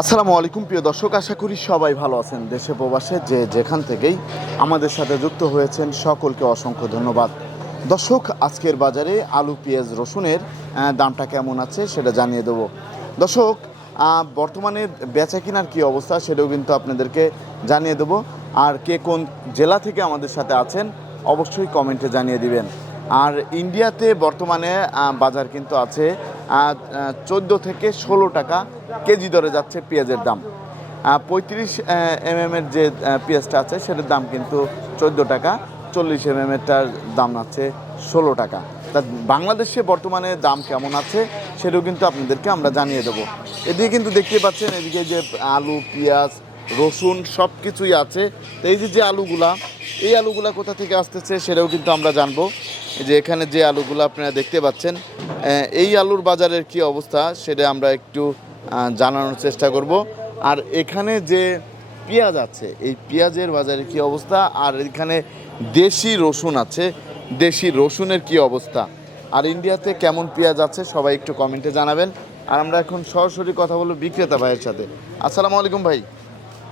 আসসালামু আলাইকুম প্রিয় দর্শক, আশা করি সবাই ভালো আছেন। দেশে প্রবাসে যে যেখান থেকেই আমাদের সাথে যুক্ত হয়েছেন সকলকে অসংখ্য ধন্যবাদ। দর্শক, আজকের বাজারে আলু, পেঁয়াজ, রসুনের দামটা কেমন আছে সেটা জানিয়ে দেবো। দর্শক, বর্তমানে বেচা কিনার কী অবস্থা সেটাও কিন্তু আপনাদেরকে জানিয়ে দেবো। আর কে কোন জেলা থেকে আমাদের সাথে আছেন অবশ্যই কমেন্টে জানিয়ে দিবেন। আর ইন্ডিয়াতে বর্তমানে বাজার কিন্তু আছে 14 থেকে 16 টাকা কেজি দরে যাচ্ছে পেঁয়াজের দাম। 35 এর যে পেঁয়াজটা আছে সেটার দাম কিন্তু 14 টাকা, 40 এরটার দাম আছে 16 টাকা। তা বাংলাদেশে বর্তমানে দাম কেমন আছে সেটাও কিন্তু আপনাদেরকে আমরা জানিয়ে দেবো। এদিকে কিন্তু দেখতে পাচ্ছেন, এদিকে যে আলু, পেঁয়াজ, রসুন সব কিছুই আছে। তো এই যে আলুগুলা, এই আলুগুলা কোথা থেকে আসতেছে সেটাও কিন্তু আমরা জানবো। এই যে এখানে যে আলুগুলো আপনারা দেখতে পাচ্ছেন, এই আলুর বাজারের কি অবস্থা সেটা আমরা একটু জানানোর চেষ্টা করব। আর এখানে যে পেঁয়াজ আছে, এই পেঁয়াজের বাজারে কি অবস্থা, আর এখানে দেশি রসুন আছে, দেশি রসুনের কি অবস্থা, আর ইন্ডিয়াতে কেমন পেঁয়াজ আছে সবাই একটু কমেন্টে জানাবেন। আর আমরা এখন সরাসরি কথা বলবো বিক্রেতা ভাইয়ের সাথে। আসসালামু আলাইকুম ভাই।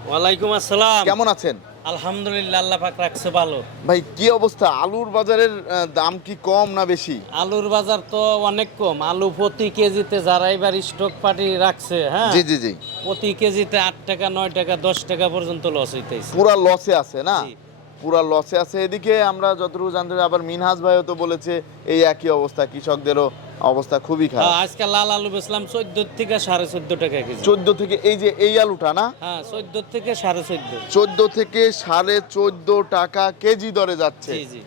ওয়ালাইকুম আসসালাম। কেমন আছেন? আলহামদুলিল্লাহ, আল্লাহ পাক রাখছে ভালো। ভাই কি অবস্থা, আলুর বাজারের দাম কি কম না বেশি? আলুর বাজার তো অনেক কম। আলু প্রতি কেজিতে যারা এবার স্টক পার্টি রাখছে, হ্যাঁ জি জি জি, প্রতি কেজিতে 8 টাকা, 9 টাকা, 10 টাকা পর্যন্ত লস হইতেছে। পুরা লসে আছে না? জি। পুরা লসে আছে। এদিকে আমরা যতটুকু জানতে পারি, আবার মিনহাজ ভাইও তো বলেছে এই একই অবস্থা, কৃষকদেরও অবস্থা খুবই খারাপ। আজকে লাল আলু বেচলাম 14 থেকে 14.5 টাকা কেজি। 14 থেকে, এই যে এই আলুটা না? হ্যাঁ, 14 থেকে 14.5। 14 থেকে 14.5 টাকা কেজি দরে যাচ্ছে। জি জি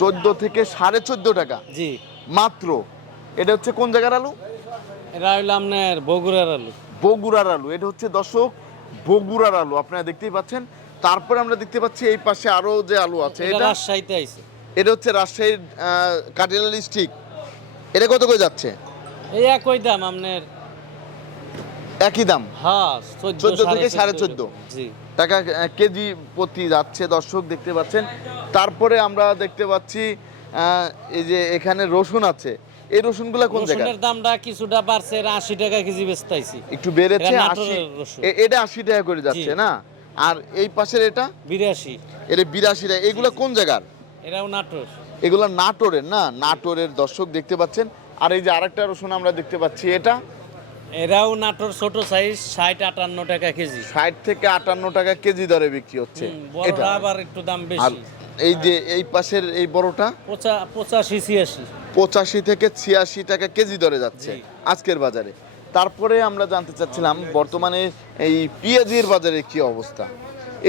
14 থেকে 14.5 টাকা জি। মাত্র। এটা হচ্ছে কোন জায়গার আলু? এটা হইলো আপনার বগুড়ার আলু। বগুড়ার আলু। এটা হচ্ছে দর্শক বগুড়ার আলু, আপনারা দেখতেই পাচ্ছেন। তারপরে আমরা দেখতে পাচ্ছি এই পাশে আরো যে আলু আছে, এটা এটা রাজশাহীতে আইছে। এটা হচ্ছে রাজশাহীর কাটিয়াল স্টিক। এটা কত করে যাচ্ছে? এই একই দাম আপনার। একই দাম, হ্যাঁ, 14 থেকে 14.5 জি। টাকা কেজি প্রতি যাচ্ছে। দর্শক দেখতে পাচ্ছেন। তারপরে আমরা দেখতে পাচ্ছি এই যে এখানে রসুন আছে। এই রসুনগুলা কোন জায়গায়? রসুনের দামটা কিছুটা বাড়ছে, 80 টাকা কেজি বেচতাইছি। একটু বেড়েছে, এটা 80। নাটোরের রসুন। এটা 80 টাকা করে যাচ্ছে জি। না? আর এই পাশের এটা 82। এটা 82 টাকা। এগুলো কোন জায়গার? এটাও নাটোর। এগুলো নাটোরের না? নাটোরের দর্শক দেখতে পাচ্ছেন। আর এই যে আরেকটা রসুন আমরা দেখতে পাচ্ছি, এটা এরাও নাটোর, ছোট সাইজ, 60-58 টাকা কেজি। 60 থেকে 58 টাকা কেজি দরে বিক্রি হচ্ছে। এটা বড়টা আবার একটু দাম আর বেশি। এই যে এই পাশের এই বড়টা 85-86। 85 থেকে 86 টাকা কেজি দরে যাচ্ছে জি। আজকের বাজারে। তারপরে আমরা জানতে চাচ্ছিলাম বর্তমানে এই পেঁয়াজের বাজারে কি অবস্থা।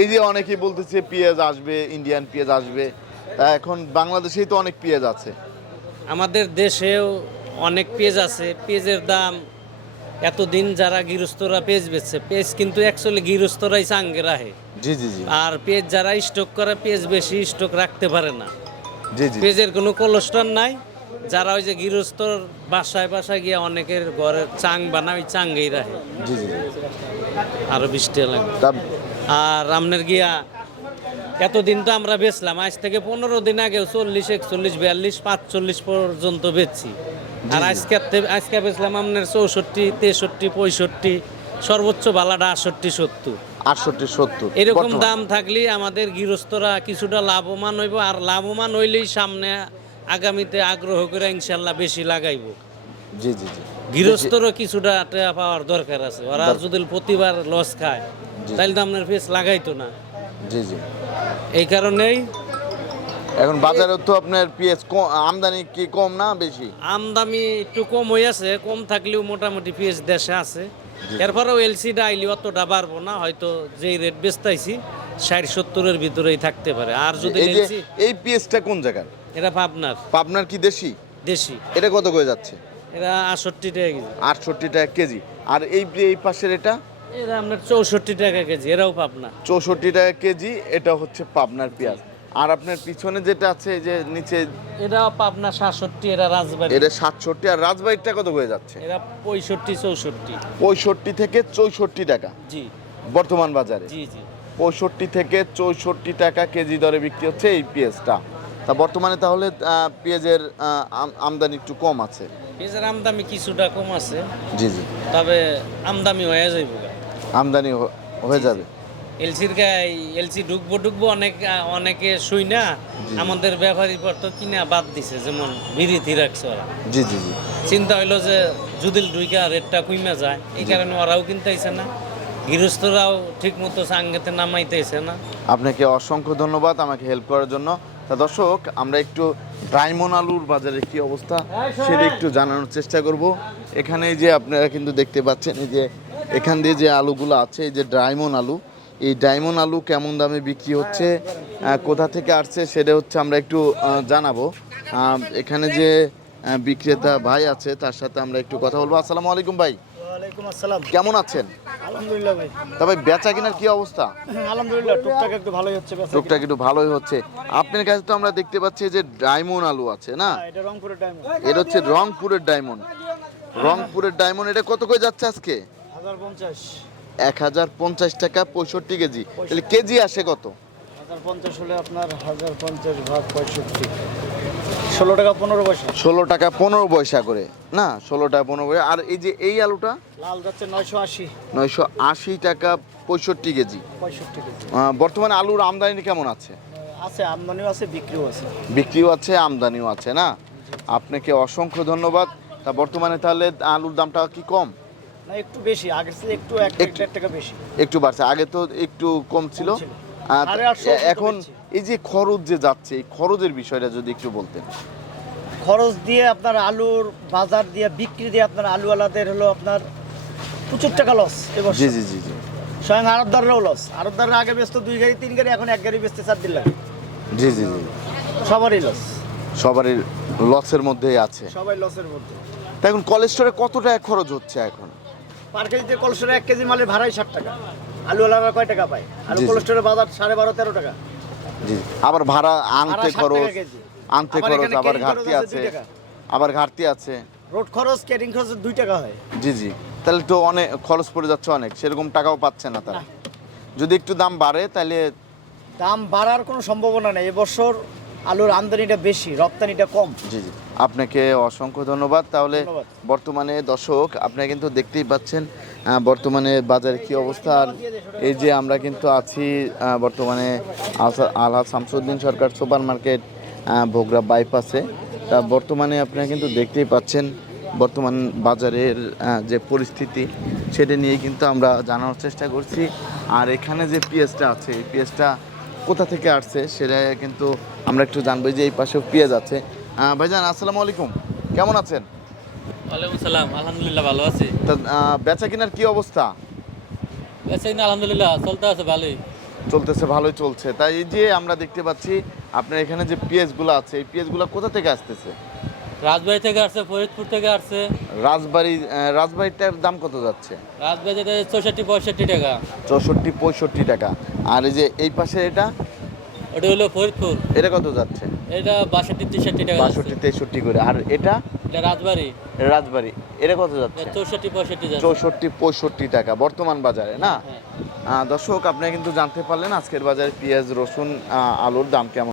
এই যে অনেকেই বলতেছে পেঁয়াজ আসবে, ইন্ডিয়ান পেঁয়াজ আসবে। তা এখন বাংলাদেশেই তো অনেক পেঁয়াজ আছে। আমাদের দেশেও অনেক পেঁয়াজ আছে। পেঁয়াজের দাম এতদিন যারা গৃহস্থরা পেঁয়াজ বেচছে, পেঁয়াজ কিন্তু অ্যাকচুয়ালি গৃহস্থরাই চাঙ্গে রাখে। জি জি জি আর পেঁয়াজ যারা স্টক করে, পেঁয়াজ বেশি স্টক রাখতে পারে না। জি জি পেঁয়াজের কোনো কোলেস্ট্রল নাই। যারা ওই যে গৃহস্থর বাসায় বাসায় গিয়ে অনেকের ঘরের চাং বানায়, ওই চাঙ্গেই রাখে। জি জি। আরো 20 টাকা লাগবে। তা আর আপনার গিয়া এতদিন তো আমরা বেচলাম, আজ থেকে 15 দিন আগেও 40, 41, 42, 45 পর্যন্ত বেচছি। আর আজকে বেচলাম আপনার 64, 63, 65, সর্বোচ্চ বালাটা 68, 70। 68, 70 এরকম দাম থাকলে আমাদের গৃহস্থরা কিছুটা লাভবান হইব। আর লাভবান হইলেই সামনে আগামীতে আগ্রহ করে ইনশাল্লাহ বেশি লাগাইব। জি জি জি। গৃহস্থরও কিছুটা টাকা পাওয়ার দরকার আছে। ওরা যদি প্রতিবার লস খায় তাহলে তো আপনার পেঁয়াজ লাগাইতো না। জি জি। এই কারণেই এখন বাজারে তো আপনার পেঁয়াজ আমদানি কি কম না বেশি? আমদানি একটু কম হইয়াছে। কম থাকলেও মোটামুটি পেঁয়াজ দেশে আছে। এরপরেও এলসিটা আইলি অতটা বাড়বো না, হয়তো যেই রেট বেচতাইছি 60-70-এর ভিতরেই থাকতে পারে। আর যদি এই যে এলসি, এই পেঁয়াজটা কোন জায়গার? এটা পাবনার পাবনার কি দেশি? দেশি। এটা কত করে যাচ্ছে? এরা 68 টাকা কেজি। 68 টাকা কেজি। আর এই এই পাশের এটা এরা আপনার 64 টাকা কেজি, এরাও পাবনা। 64 টাকা কেজি। এটা হচ্ছে পাবনার পেঁয়াজ। আর আপনার পিছনে যেটা আছে এই যে নিচে, এরাও পাবনা 67, এরা রাজবাড়ি। এটা 67। আর রাজবাড়িটা কত করে যাচ্ছে? এরা 65-64। 65 থেকে 64 টাকা জি বর্তমান বাজারে। জি জি 65 থেকে 64 টাকা কেজি দরে বিক্রি হচ্ছে এই পেঁয়াজটা। তা বর্তমানে তাহলে পেঁয়াজের আমদানি একটু কম আছে। পেঁয়াজের আমদানি কিছুটা কম আছে, জি জি, তবে আমদানি হয়ে যাইব। আমদানি হয়ে যাবে। এলসির গায়ে এলসি ঢুকবো অনেকে শুই না, আমাদের ব্যাপারীর পর তো কিনা বাদ দিছে, যেমন বিরতি রাখছে ওরা। জি জি জি, চিন্তা হইলো যে যদি ঢুইকা রেটটা কমে যায়, এই কারণে ওরাও কিনতেছে না, গৃহস্থরাও ঠিক মতো সাঙ্গেতে নামাইতেছে না। আপনাকে অসংখ্য ধন্যবাদ আমাকে হেল্প করার জন্য। তা দর্শক, আমরা একটু ডায়মন্ড আলুর বাজারে কি অবস্থা সেটা একটু জানানোর চেষ্টা করব। এখানে যে আপনারা কিন্তু দেখতে পাচ্ছেন, এই যে এখান দিয়ে যে আলুগুলো আছে, এই যে ডায়মন্ড আলু, এই ডায়মন্ড আলু কেমন দামে বিক্রি হচ্ছে, কোথা থেকে আসছে সেটা হচ্ছে আমরা একটু জানাবো। এখানে যে বিক্রেতা ভাই আছে তার সাথে আমরা একটু কথা বলবো। আসসালামু আলাইকুম ভাই। ওয়ালাইকুম আসসালাম। কেমন আছেন? আলহামদুলিল্লাহ ভাই। তবে বেচা কেনার কি অবস্থা? আলহামদুলিল্লাহ, টুকটাক একটু ভালোই হচ্ছে বেচা টুকটাক একটু ভালোই হচ্ছে। আপনার কাছে তো আমরা দেখতে পাচ্ছি যে ডায়মন্ড আলু আছে না, কিনা। এটা রংপুরের টাইম এটা হচ্ছে রংপুরের ডায়মন্ড। রংপুরের ডায়মন্ড এটা কত করে যাচ্ছে আজকে? 1050 1050 টাকা 65 কেজি। তাহলে কেজি আসে কত? 1050 হলে আপনার 1050 ভাগ 65, 16 টাকা 15 পয়সা। 16 টাকা 15 পয়সা করে না, 16 টাকা 15 পয়সা। আর এই যে এই আলুটা লাল যাচ্ছে 980, 980 টাকা 65 কেজি। 65 কেজি। বর্তমানে আলুর আমদানি কেমন আছে? আছে, আমদানিও আছে, বিক্রিও আছে। বিক্রিও আছে, আমদানিও আছে না। আপনাকে অসংখ্য ধন্যবাদ। তা বর্তমানে তাহলে আলুর দামটা কি কম? না, একটু বেশি, আগের চেয়ে একটু 1 টাকা বেশি। একটু বাড়ছে, আগে তো একটু কম ছিল। কম ছিল। 850 এখন বেচছি। এই যে খরচ যে যাচ্ছে, এই খরচের বিষয়টা যদি একটু বলতেন। খরচ দিয়ে আপনার আলুর বাজার দিয়ে বিক্রি দিয়ে আপনার আলুওয়ালাদের হলো আপনার প্রচুর টাকা লস এবার। জি জি জি জি, স্বয়ং আড়তদাররাও লস। আড়তদাররা আগে বেচতো 2 গাড়ি 3 গাড়ি, এখন 1 গাড়ি বেচতে 4 দিন লাগে। জি জি জি, সবারই লস, সবারই লসের মধ্যেই আছে। সবাই লসের মধ্যে। তা এখন কোলেস্টোরে কত টাকা খরচ হচ্ছে এখন? পার কেজিতে কোলেস্টোরে 1 কেজি মালের ভাড়াই 60 টাকা। আলুওয়ালারা কয় টাকা পায়? আলু জি, জি। কোলেস্টোরের বাজার 12.5-13 টাকা। জি, আবার ভাড়া আনতে ভাড়া 60 খরচ, টাকা কেজি। আনতে আবার খরচ, এখানে আবার carrying ঘাটতি খরচ আছে আছে, 2 টাকা। আবার ঘাটতি আছে। রোড খরচ, ক্যারিং খরচ 2 টাকা হয়। জি জি, তাহলে তো অনেক খরচ পড়ে যাচ্ছে, অনেক সেরকম টাকাও পাচ্ছে না তারা। যদি একটু দাম বাড়ে তাহলে। দাম বাড়ার কোনো সম্ভাবনা নেই। এবছর আলুর আমদানিটা বেশি, রপ্তানিটা কম। জি জি, আপনাকে অসংখ্য ধন্যবাদ। তাহলে ধন্যবাদ। বর্তমানে দর্শক, আপনারা কিন্তু দেখতেই পাচ্ছেন বর্তমানে বাজারে কি অবস্থা। আর এই যে আমরা কিন্তু আছি বর্তমানে আলহাজ শামসুদ্দিন সরকার সুপার মার্কেট, ভোগড়া বাইপাসে। তা বর্তমানে আপনারা কিন্তু দেখতেই পাচ্ছেন বর্তমান বাজারের যে পরিস্থিতি, সেটা নিয়ে কিন্তু আমরা জানার চেষ্টা করছি। আর এখানে যে পেঁয়াজটা আছে, এই পেঁয়াজটা কোথা থেকে আসছে সেটা কিন্তু আমরা একটু জানবো। যে এই পাশেও পেঁয়াজ আছে। ভাইজান আসসালামু আলাইকুম, কেমন আছেন? ওয়ালাইকুম সালাম, আলহামদুলিল্লাহ ভালো আছি। তা বেচা কেনার কি অবস্থা? আলহামদুলিল্লাহ চলতে আছে ভালোই। চলতেছে, ভালোই চলছে। তাই এই যে আমরা দেখতে পাচ্ছি আপনার এখানে যে পেঁয়াজগুলো আছে, এই পেঁয়াজগুলো কোথা থেকে আসতেছে? রাজবাড়ি থেকে আসছে, ফরিদপুর থেকে আসছে। রাজবাড়িটার দাম কত যাচ্ছে? রাজবাড়িতে 64-65 টাকা। 64-65 টাকা। আর এই যে এই পাশে এটা, ওটা হলো ফরিদপুর, এটা কত যাচ্ছে? এটা 62-63 টাকা যাচ্ছে। 62-63 করে। আর এটা এটা রাজবাড়ি, রাজবাড়ি, এটা কত যাচ্ছে? 64-65 যাচ্ছে। 64-65 টাকা বর্তমান বাজারে না। হ্যাঁ। দর্শক, আপনারা কিন্তু জানতে পারলেন আজকের বাজারে পেঁয়াজ, রসুন, আলুর দাম কেমন।